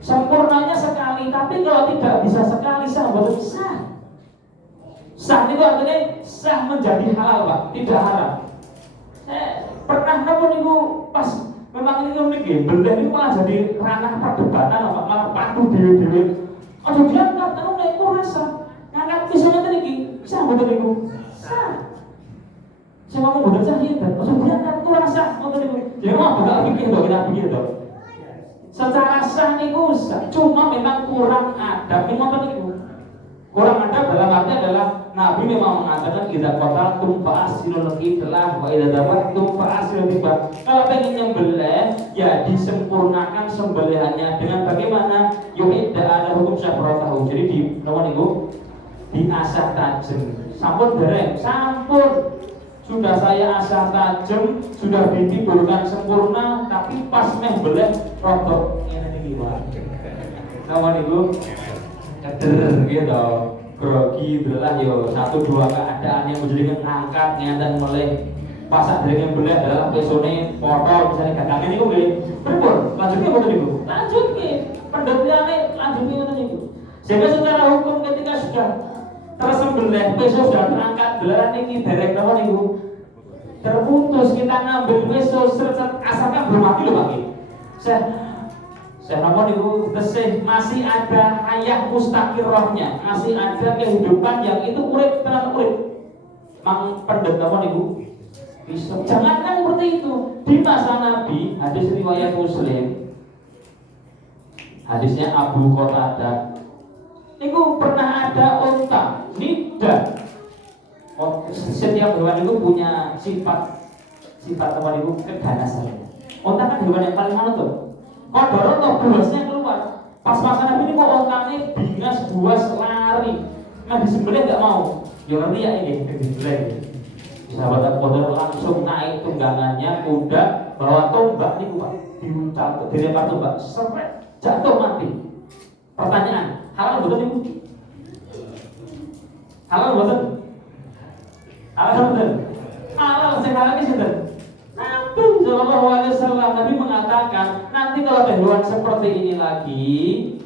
Sempurnanya sekali, tapi kalau tidak bisa sekali sah, betul sah. Sah itu artinya sah menjadi halal, Pak, tidak haram. Saya pernah nemu niku pas memang ini unik ya, belah ini malah jadi ranah perdebatan, Pak, malah patuh dewe-dewe. Aduh dia nggak tahu nek rasa, ngangkat pisaunya tadi, sah betul niku, sah. Saya ngomong bener sah gitu, maksudnya kan kurang sah, ngoten niku. Ya mau enggak pikir dong, kita pikir dong. Secara sah niku sah, cuma memang kurang adab, ngoten niku. Kurang adab dalam arti adalah Nabi memang mengatakan idza qataltum fa'asilul qitlah wa idza dabatum fa'asilul tiba. Kalau pengen nyembelih, ya disempurnakan sembelihannya dengan bagaimana? Yuhidda ada hukum syafratahu. Jadi di nomor niku diasah tajam. Sampun dereng, sampun sudah saya asah tajam, sudah ditidurkan sempurna, tapi pas meh beleh rotok ngene iki Pak. Nama niku keder gitu, grogi belah yo 1-2 keadaan yang menjadi ngangkat ngenten meleh. Pas adrene beleh adalah pesone potol misalnya gagange niku nggih. Pripun? Lanjutke mboten niku? Lanjutke. Pendampingane lanjutke ngoten niku. Sehingga secara hukum ketika sudah tersembelih, peso sudah terangkat, gelaran ini derek apa niku? Terputus, kita ngambil peso seret asalkan belum mati loh Pak. Saya apa niku tesih masih ada hayah mustaqirrohnya, masih ada kehidupan yang itu urip tenan urip. Mang pendet apa niku? Bisa. Jangankan seperti itu. Di masa Nabi, hadis riwayat Muslim, hadisnya Abu Qatadah, niku pernah ada unta nida. Setiap hewan itu punya sifat apa niku keganasan. Unta kan hewan yang paling manut. Kodoro atau buasnya keluar. Pas masa Nabi ini kok ontanya bingas buas lari. Nah disembelih nggak mau. Ya ngerti ya ini disembelih. Sahabat Abu Qatadah langsung naik tunggangannya kuda bawa tombak nih Pak, diuncal dilempar tombak seret jatuh mati. Pertanyaan, halal betul ibu? Halal betul? Halal betul? Halal sekali sudah. Nabi Shallallahu Alaihi Wasallam Nabi mengatakan nanti kalau ada hewan seperti ini lagi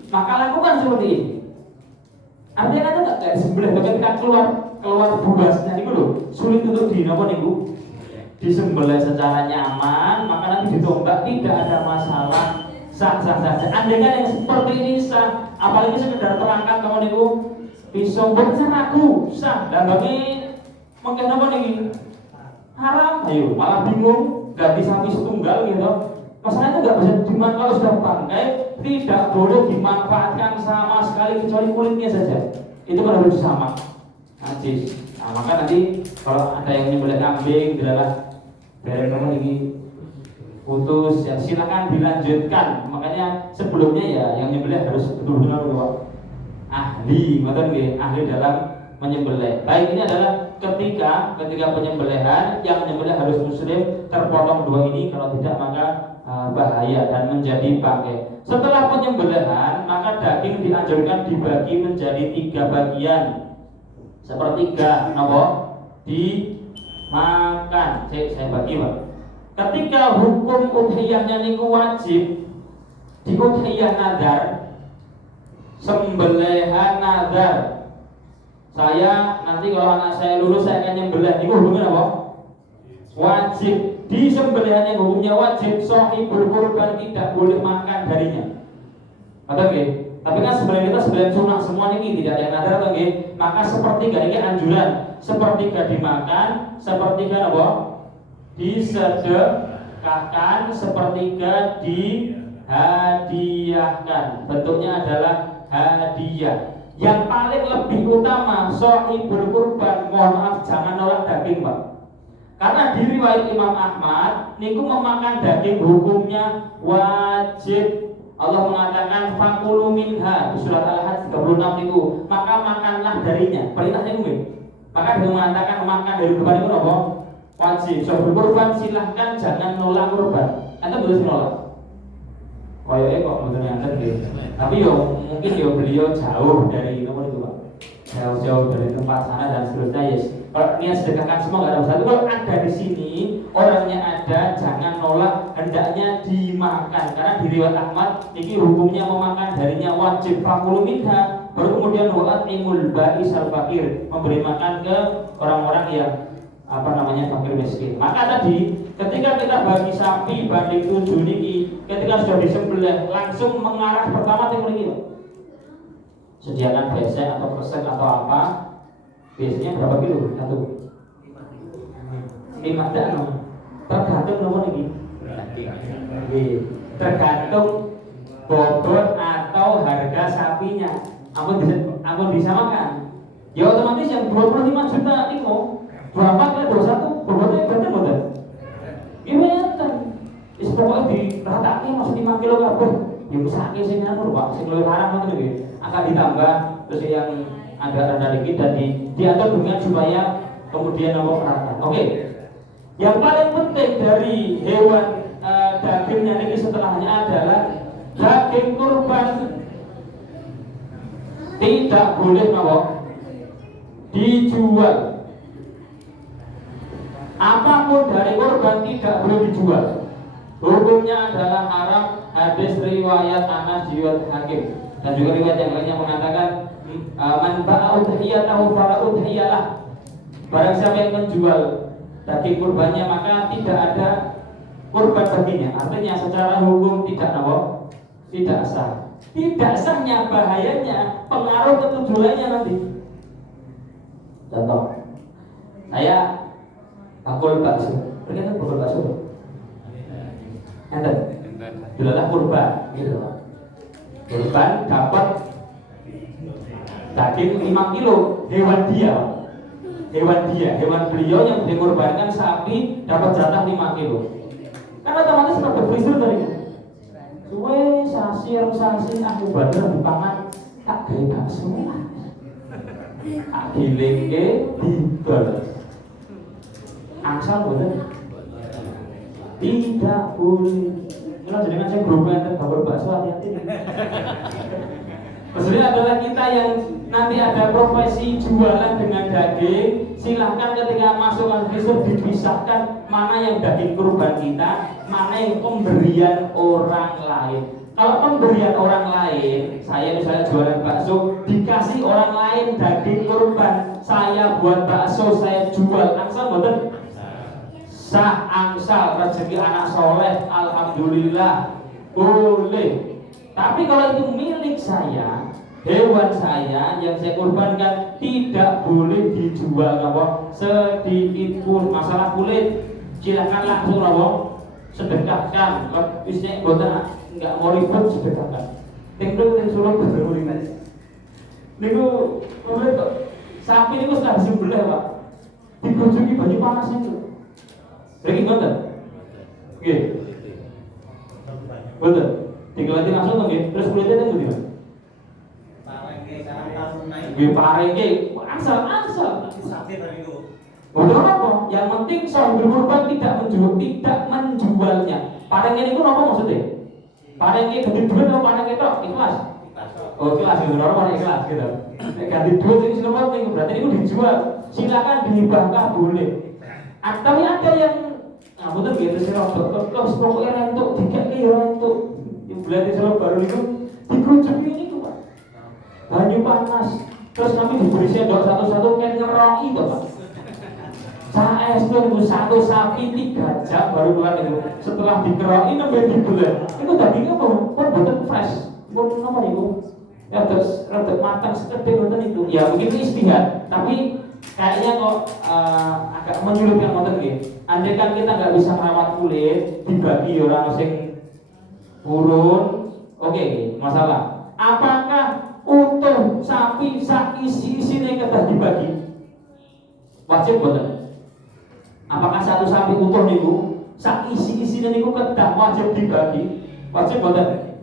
maka lakukan seperti ini. Artinya kan nggak disembelih ketika keluar buasnya itu loh sulit untuk disembelih secara nyaman, maka nanti ditombak tidak ada masalah, sah-sah saja. Andaikan yang seperti ini sah, apalagi sekedar terangkat kamu niku pisau bener ragu sah dan bagi mungkin apa nih haram, ayo malah bingung ganti sapi setunggal gitu. Masalahnya nggak bisa dimanfaatkan kalau sudah bangkai, tidak boleh dimanfaatkan sama sekali kecuali kulitnya saja. Itu kan harus sama. Najis. Nah, maka nanti kalau ada yang nyembelih kambing, adalah dari kamu ini putus, ya silakan dilanjutkan. Makanya sebelumnya ya yang nyembelih harus betul-betul ahli, ahli dalam menyembelih. Baik, ini adalah ketika penyembelihan yang menyembelih harus muslim, terpotong dua ini, kalau tidak maka bahaya dan menjadi bangkai. Setelah penyembelihan maka daging dianjurkan dibagi menjadi 3 bagian. Sepertiga dimakan. Saya bagi Pak. Ketika hukum udhiyahnya niku wajib di udhiyah nadar, sembelihan nadar. Saya nanti kalau anak saya lulus saya akan nyembelih. Niku hukumnya apa? Wajib. Di sembelihan yang hukumnya wajib, shahibul kurban tidak boleh makan darinya. Betul nggih? Tapi kan sembelihan kita sembelihan sunnah semua ini tidak ada yang nadar atau nggih? Maka sepertiga ini anjuran. Sepertiga dimakan, sepertiga apa? Disedekahkan, sepertiga dihadiahkan. Bentuknya adalah hadiah. Yang paling lebih utama shahibul kurban, mohon maaf jangan nolak daging Pak. Karena di riwayat Imam Ahmad niku memakan daging hukumnya wajib. Allah mengatakan fakulu minha, surat Al-Hajj 36 niku, maka makanlah darinya. Perintahnya umum. Maka dia mengatakan makan dari kurban itu apa? Wajib. So berkurban silahkan jangan nolak kurban. Anda boleh nolak. Koyoke kok mboten nganten nggih. Tapi mungkin beliau jauh dari nomor itu Pak. Jauh-jauh dari tempat sana dan seterusnya yes. Kalau niat sedekahkan semua nggak ada masalah. Kalau ada di sini orangnya ada, jangan nolak, hendaknya dimakan. Karena di riwayat Ahmad ini hukumnya memakan darinya wajib fakulu minha. Baru kemudian wa'atimul ba'isal fakir, memberi makan ke orang-orang yang fakir miskin. Maka tadi ketika kita bagi sapi banding 7 niki, ketika sudah disembelih langsung mengarah pertama timur niki. Sediakan besek atau kresek atau apa, biasanya berapa kilo? 1 5 tergantung nomor ini. Tergantung bobot atau harga sapinya. Ampun disamakan. Ya otomatis yang 25 juta itu 24 ke 21 bobotnya bener. Gimana? Pokoknya diratakan masuk 5 kilo kabeh. Ya mesake sing anu Pak, sing luwih larang ngoten nggih. Akan ditambah terus yang agak rendah dikit dan diatur dengan supaya kemudian rata. Oke. Yang paling penting dari hewan dagingnya ini setelahnya adalah daging kurban tidak boleh dijual. Apapun dari kurban tidak boleh dijual. Hukumnya adalah haram. Hadis riwayat Anas riwayat Hakim dan juga riwayat yang lainnya mengatakan man ba'a udhiyatahu fala udhiyalah. Barang siapa yang menjual daging kurbannya maka tidak ada kurban baginya. Artinya secara hukum tidak sah. Tidak sahnya bahayanya pengaruh ketujuannya nanti. Contoh, saya bakul bakso. Berkaitan bakul bakso. Enten. Adalah kurban, gitu. Kurban dapat daging 5 kilo hewan beliau yang dikorbankan sapi dapat jatah 5 kilo. Kan otomatis dapat frisur dari itu. Suwe sasi aku badar dipangan tak gawe bakso. Tak gilingke dibel. Angsal boten. Tidak boleh. Kalau jenengan saya berubah enten bakul bakso hati-hati. Maksudnya adalah kita yang nanti ada profesi jualan dengan daging, silahkan ketika masukkan frisur dipisahkan mana yang daging kurban kita, mana yang pemberian orang lain. Kalau pemberian orang lain, saya misalnya jualan bakso, dikasih orang lain daging kurban, saya buat bakso, saya jual, angsal boten? Sah, angsal, rezeki anak soleh, alhamdulillah, boleh. Tapi kalau itu milik saya, hewan saya yang saya kurbankan tidak boleh dijual sedikit pun. Masalah kulit silakan langsung sedekahkan. Bisnya boten nggak mau ribet sedekahkan. Tinggal di Solo betul ini. Niku kok sapi niku sudah disembelih Pak. Digojoki banyu panas itu. Lagi boten? Nggih. Boten. Dikelati langsung nggih. Terus kulitnya itu gimana? Gue parenge, asal. Betul apa? Yang penting sahibul kurban tidak menjualnya. Parenge itu apa maksudnya? Parenge ganti duit atau parenge tok? Ikhlas. Oh ikhlas gitu, orang ikhlas gitu. Ganti duit ini semua penting berarti itu dijual. Silakan dihibahkan boleh. Tapi ada yang, betul gitu sih rombok. Kalau pokoknya rentuk, dikek rentuk. Yang berarti selalu baru itu dikucuki ini tuh Pak. Banyu panas. Terus kami diberi sendok satu-satu kan ngeroki toh Pak. Saya itu satu sapi 3 jam baru keluar itu. Setelah dikeroki nembe dibelah. Itu dagingnya kok boten fresh. Kok apa itu? Ya terus rada matang sekedhik ngoten itu. Ya mungkin istihad, tapi kayaknya kok agak menyulitkan ngoten nggih. Andai kan kita nggak bisa merawat kulit, dibagi orang sing urun, oke, masalah. Apakah utuh sapi sak isi-isine kedah dibagi? Wajib boten? Apakah satu sapi utuh niku sak isi-isine niku kedah wajib dibagi? Wajib boten?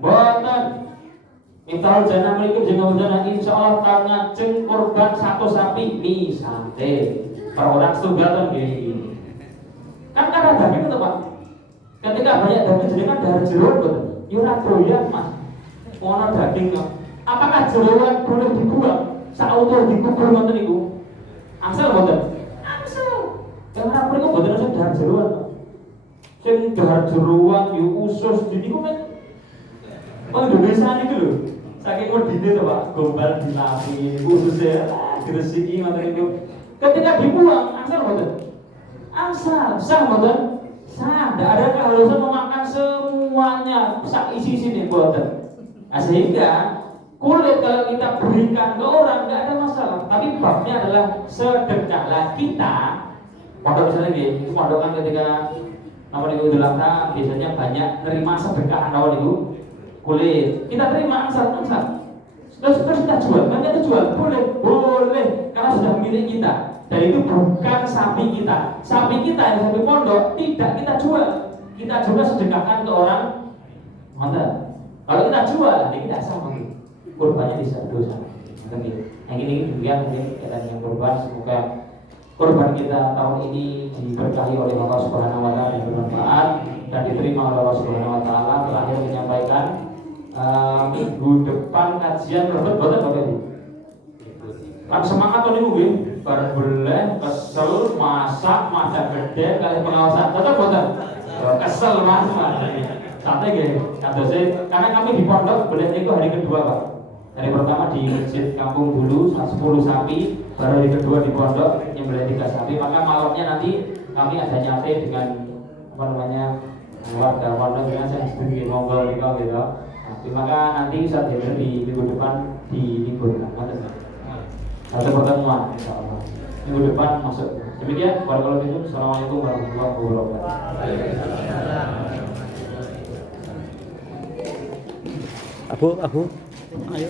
Boten. Mital jana mriku jeneng jana insyaallah tahun ngajeng kurban satu sapi misate per orang setunggal nggih. Kan ada daging itu Pak. Ketika banyak daging jenengan darah jeroan boten? Ya ora doyan Mas. Ono daging kok. Apakah jeroan boleh dibuang? Sautuh dikubur ngoten niku. Angsal boten? Angsal. Karena mriku boten usah dahar jeroan. Sing dahar jeroan yo usus niku kan Indonesia niku lho. Saking medine to Pak, gombal dilapi, ususnya gresiki ngoten niku. Ketika dibuang angsal boten? Angsal. Sah boten? Sah. Tidak ada keharusan memakan semuanya sak isi-isi boten. Nah, sehingga kulit kalau kita berikan ke orang nggak ada masalah. Tapi babnya adalah sedekahlah kita. Pondok misalnya gitu, itu pondok kan ketika namanya itu Adha biasanya banyak nerima sedekahan awal itu kulit. Kita terima angsal. Terus kita jual, kan kita jual boleh karena sudah milik kita. Dan itu bukan sapi kita. Sapi kita yang sapi pondok tidak kita jual. Kita juga sedekahkan ke orang. Mantap. Kalau kita jual, ini tidak sama. Kurbannya bisa dosa. Yang ini juga mungkin kita yang kurban semoga kurban kita tahun ini diberkahi oleh Allah Subhanahu wa taala dan bermanfaat dan diterima oleh Allah Subhanahu wa taala. Terakhir menyampaikan minggu depan kajian berbeda Bapak Ibu. Kan semangat tuh niku nggih, bareng boleh kesel masak masak gede kali pengawasan. Tetap boten. Kesel Mas. Santai nggih. Karena kami di pondok boleh niku hari kedua, Pak. Hari pertama di masjid kampung dulu 10 sapi, baru hari kedua di pondok nyembelih 3 sapi. Maka malamnya nanti kami ada nyate dengan warga pondok dengan saya sedikit ngobrol gitu. Maka nanti saat di minggu depan diliburkan. Satu pertemuan insyaallah. Minggu depan masuk. Demikian, warahmatullahi wabarakatuh. Assalamualaikum warahmatullahi wabarakatuh. Abu, ayo.